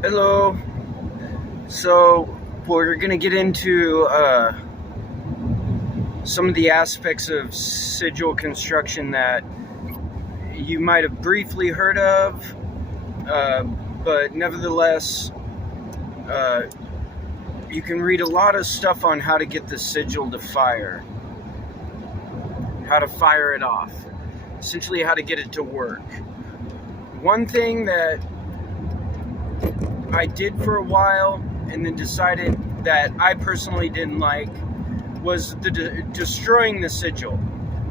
Hello. So we're going to get into some of the aspects of sigil construction that you might have briefly heard of, but nevertheless, uh, you can read a lot of stuff on how to get the sigil to fire, how to fire it off, essentially how to get it to work. One thing that I did for a while and then decided that I personally didn't like was destroying the sigil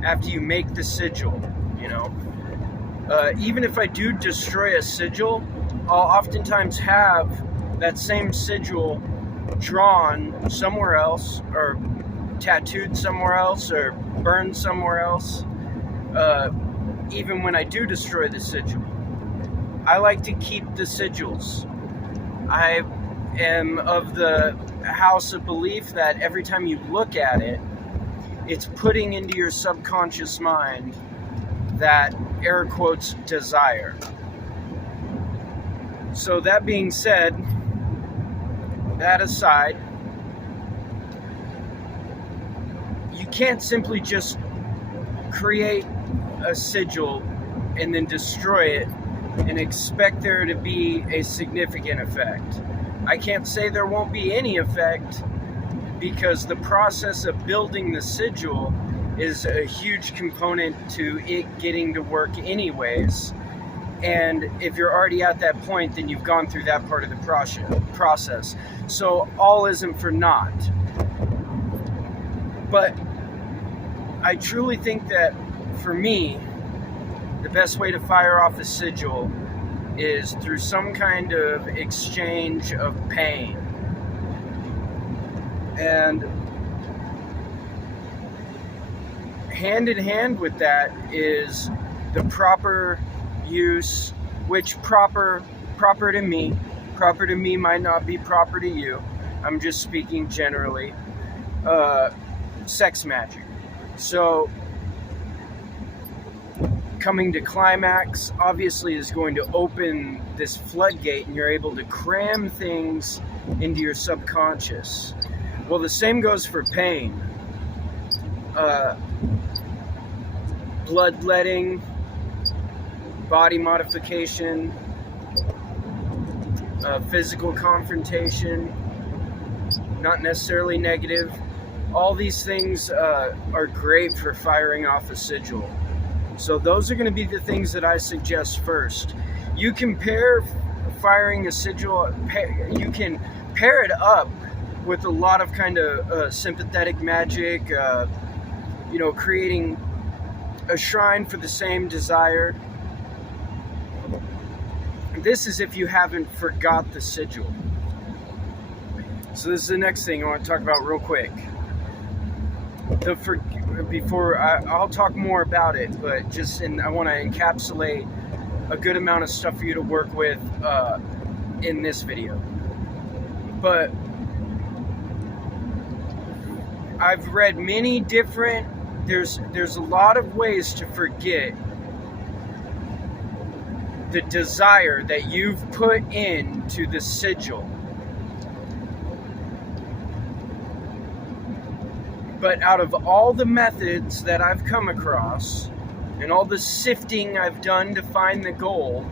after you make the sigil. Even if I do destroy a sigil, I'll oftentimes have that same sigil drawn somewhere else or tattooed somewhere else or burned somewhere else, even when I do destroy the sigil. I like to keep the sigils. I am of the house of belief that every time you look at it, it's putting into your subconscious mind that air quotes desire. So that being said, that aside, you can't simply just create a sigil and then destroy it and expect there to be a significant effect. I can't say there won't be any effect because the process of building the sigil is a huge component to it getting to work anyways. And if you're already at that point, then you've gone through that part of the process. So all isn't for naught. But I truly think that for me, the best way to fire off a sigil is through some kind of exchange of pain. And hand in hand with that is the proper use, which proper to me might not be proper to you. I'm just speaking generally. Sex magic. So coming to climax obviously is going to open this floodgate and you're able to cram things into your subconscious. Well, the same goes for pain. Bloodletting, body modification, physical confrontation, not necessarily negative. All these things are great for firing off a sigil. So those are going to be the things that I suggest first. You can pair firing a sigil, you can pair it up with a lot of kind of sympathetic magic, creating a shrine for the same desire. This is if you haven't forgot the sigil. So this is the next thing I want to talk about real quick. I'll talk more about it, but I want to encapsulate a good amount of stuff for you to work with in this video. But I've read many different. There's a lot of ways to forget the desire that you've put into the sigil. But out of all the methods that I've come across and all the sifting I've done to find the gold,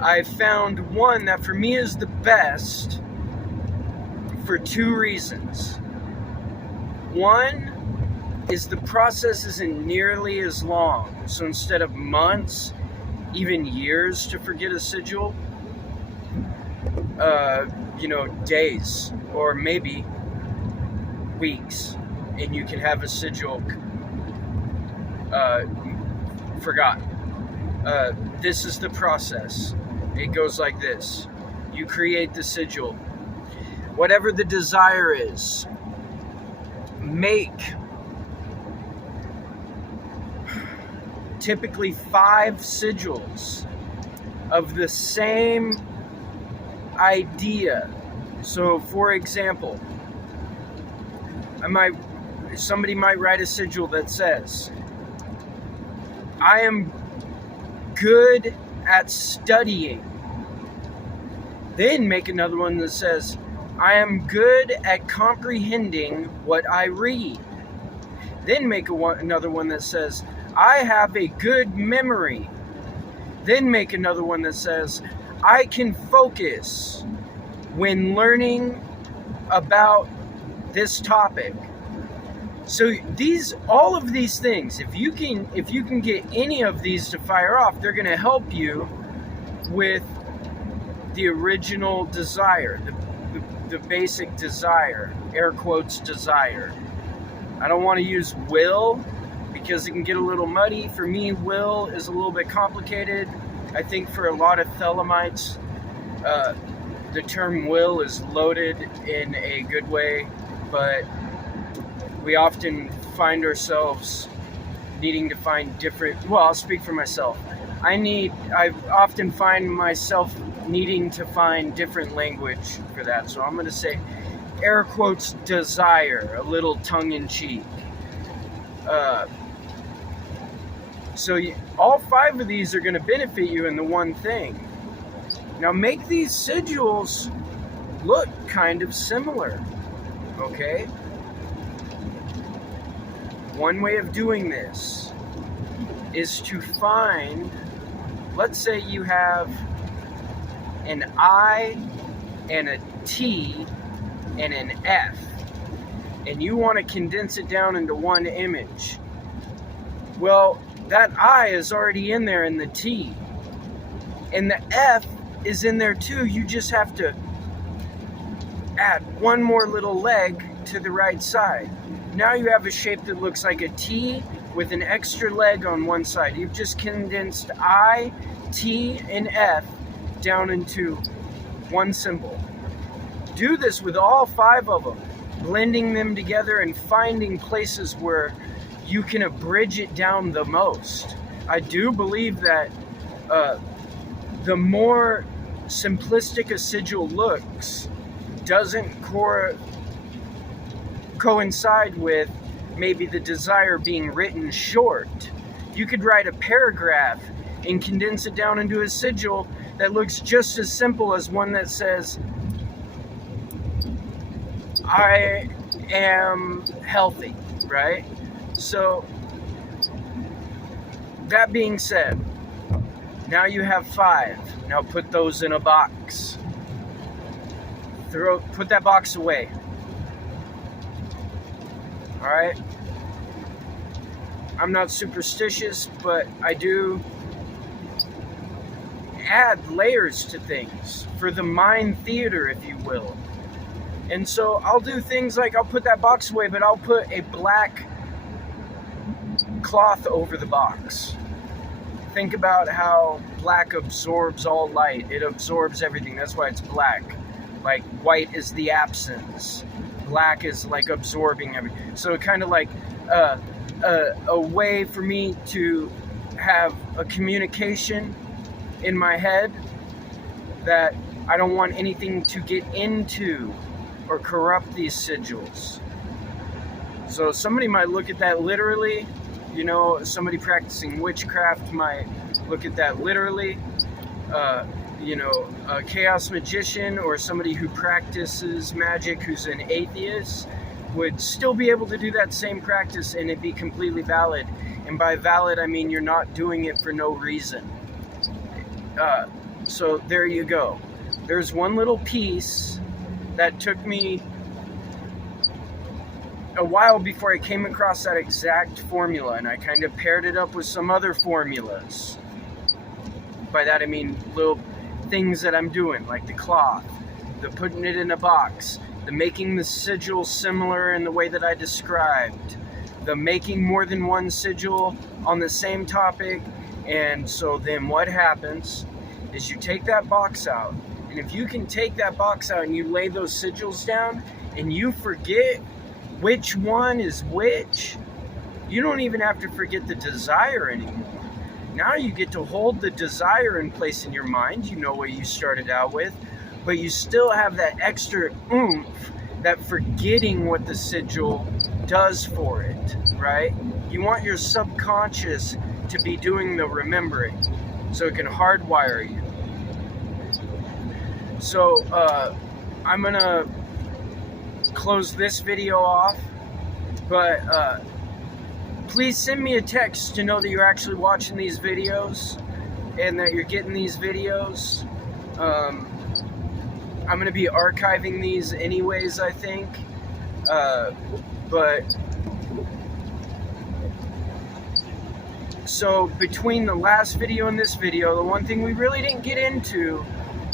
I've found one that for me is the best for two reasons. One is the process isn't nearly as long. So instead of months, even years to forget a sigil, days or maybe weeks, and you can have a sigil forgotten. This is the process. It goes like this. You create the sigil. Whatever the desire is, make typically 5 sigils of the same idea. So for example, somebody might write a sigil that says, I am good at studying Then make another one that says, I am good at comprehending what I read. Then make another one that says, I have a good memory. Then make another one that says, I can focus when learning about this topic. So all of these things, if you can get any of these to fire off, they're going to help you with the original desire, the basic desire, air quotes desire. I don't want to use will because it can get a little muddy. For me, will is a little bit complicated. I think for a lot of Thelemites, the term will is loaded in a good way, but we often find ourselves needing to find different, well, I'll speak for myself. I often find myself needing to find different language for that. So I'm going to say air quotes desire, a little tongue-in-cheek. So all 5 of these are going to benefit you in the one thing. Now make these sigils look kind of similar, okay? One way of doing this is to find, let's say you have an I and a T and an F, and you want to condense it down into one image. Well, that I is already in there in the T, and the F is in there too. You just have to add one more little leg to the right side. Now you have a shape that looks like a T with an extra leg on one side. You've just condensed I, T, and F down into one symbol. Do this with all 5 of them, blending them together and finding places where you can abridge it down the most. I do believe that the more simplistic a sigil looks doesn't coincide with maybe the desire being written short. You could write a paragraph and condense it down into a sigil that looks just as simple as one that says, I am healthy, right? So, that being said, now you have 5. Now put those in a box. Put that box away. Alright? I'm not superstitious, but I do add layers to things for the mind theater, if you will. And so I'll do things like I'll put that box away, but I'll put a black cloth over the box. Think about how black absorbs all light. It absorbs everything. That's why it's black. Like white is the absence. Black is like absorbing everything. So kind of like a way for me to have a communication in my head that I don't want anything to get into or corrupt these sigils. So somebody might look at that literally. You know, somebody practicing witchcraft might look at that literally. A chaos magician or somebody who practices magic who's an atheist would still be able to do that same practice and it'd be completely valid. And by valid, I mean you're not doing it for no reason. So there you go. There's one little piece that took me a while before I came across that exact formula, and I kind of paired it up with some other formulas. By that I mean little things that I'm doing, like the cloth, the putting it in a box, the making the sigil similar in the way that I described, the making more than one sigil on the same topic. And so then what happens is you take that box out, and if you can take that box out and you lay those sigils down and you forget which one is which, you don't even have to forget the desire anymore. Now you get to hold the desire in place in your mind. You know what you started out with, but you still have that extra oomph, that forgetting what the sigil does for it, right? You want your subconscious to be doing the remembering so it can hardwire you. So I'm gonna close this video off, but please send me a text to know that you're actually watching these videos and that you're getting these videos. I'm going to be archiving these anyways, I think. But so between the last video and this video, the one thing we really didn't get into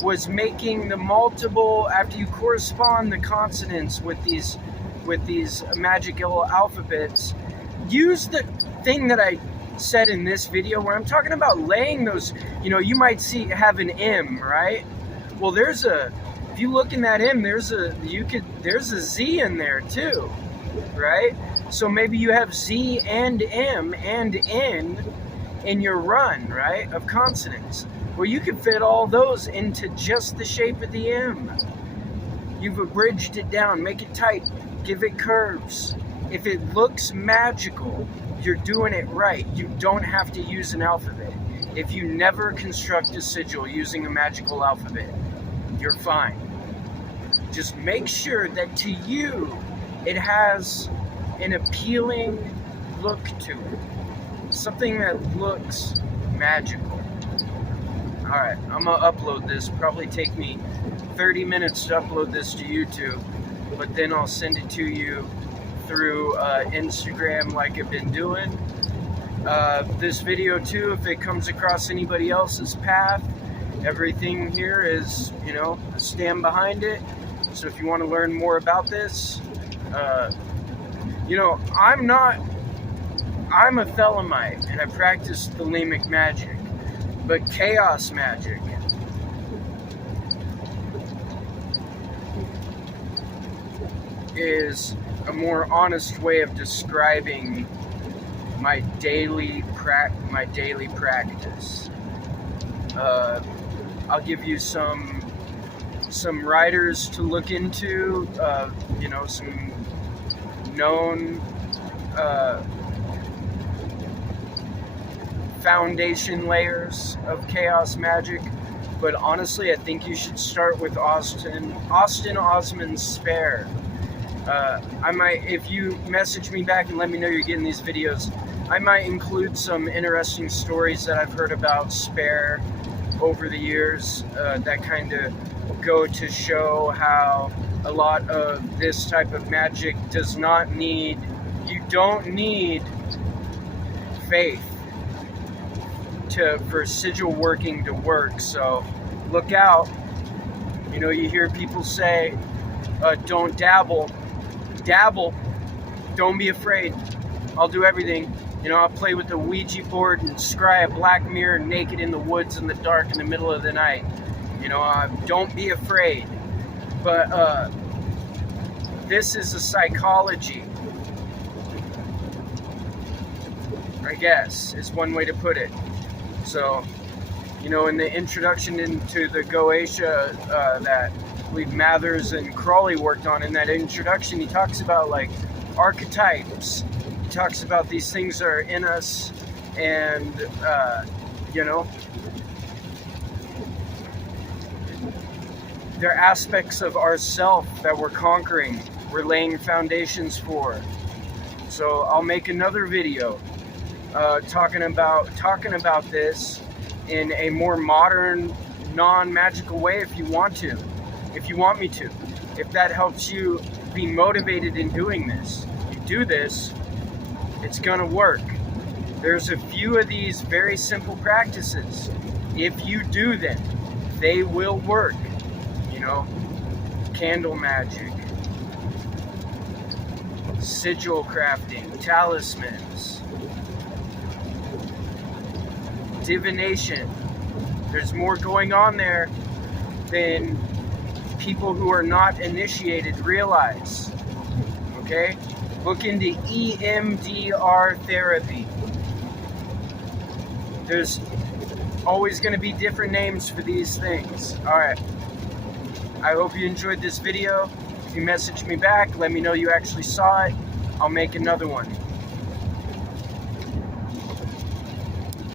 was making the multiple, after you correspond the consonants with these magical alphabets, use the thing that I said in this video where I'm talking about laying those, you might have an M, right? Well, if you look in that M, there's a Z in there too, right? So maybe you have Z and M and N in your run, right, of consonants. Well, you can fit all those into just the shape of the M. You've abridged it down, make it tight, give it curves. If it looks magical, you're doing it right. You don't have to use an alphabet. If you never construct a sigil using a magical alphabet, you're fine. Just make sure that to you, it has an appealing look to it. Something that looks magical. Alright, I'm going to upload this. Probably take me 30 minutes to upload this to YouTube, but then I'll send it to you through Instagram like I've been doing. This video too, if it comes across anybody else's path, everything here is, stand behind it. So if you want to learn more about this, I'm a Thelemite and I practice Thelemic magic, but chaos magic is a more honest way of describing my daily practice. I'll give you some writers to look into, some known foundation layers of chaos magic. But honestly, I think you should start with Austin Osman Spare. I might, if you message me back and let me know you're getting these videos, I might include some interesting stories that I've heard about Spare over the years that kind of go to show how a lot of this type of magic you don't need faith for sigil working to work. So look out. You hear people say, don't dabble. Dabble. Don't be afraid. I'll do everything. I'll play with the Ouija board and scry a black mirror naked in the woods in the dark in the middle of the night. Don't be afraid. But this is a psychology, I guess, is one way to put it. So, in the introduction into the Goetia that I believe Mathers and Crawley worked on, in that introduction, he talks about archetypes. He talks about these things that are in us, and they're aspects of ourself that we're conquering, we're laying foundations for. So I'll make another video talking about this in a more modern, non-magical way if you want me to. If that helps you be motivated in doing this, you do this, it's gonna work. There's a few of these very simple practices. If you do them, they will work. Candle magic, sigil crafting, talismans, divination. There's more going on there than people who are not initiated realize. Okay? Look into EMDR therapy. There's always going to be different names for these things. Alright. I hope you enjoyed this video. If you message me back, let me know you actually saw it. I'll make another one.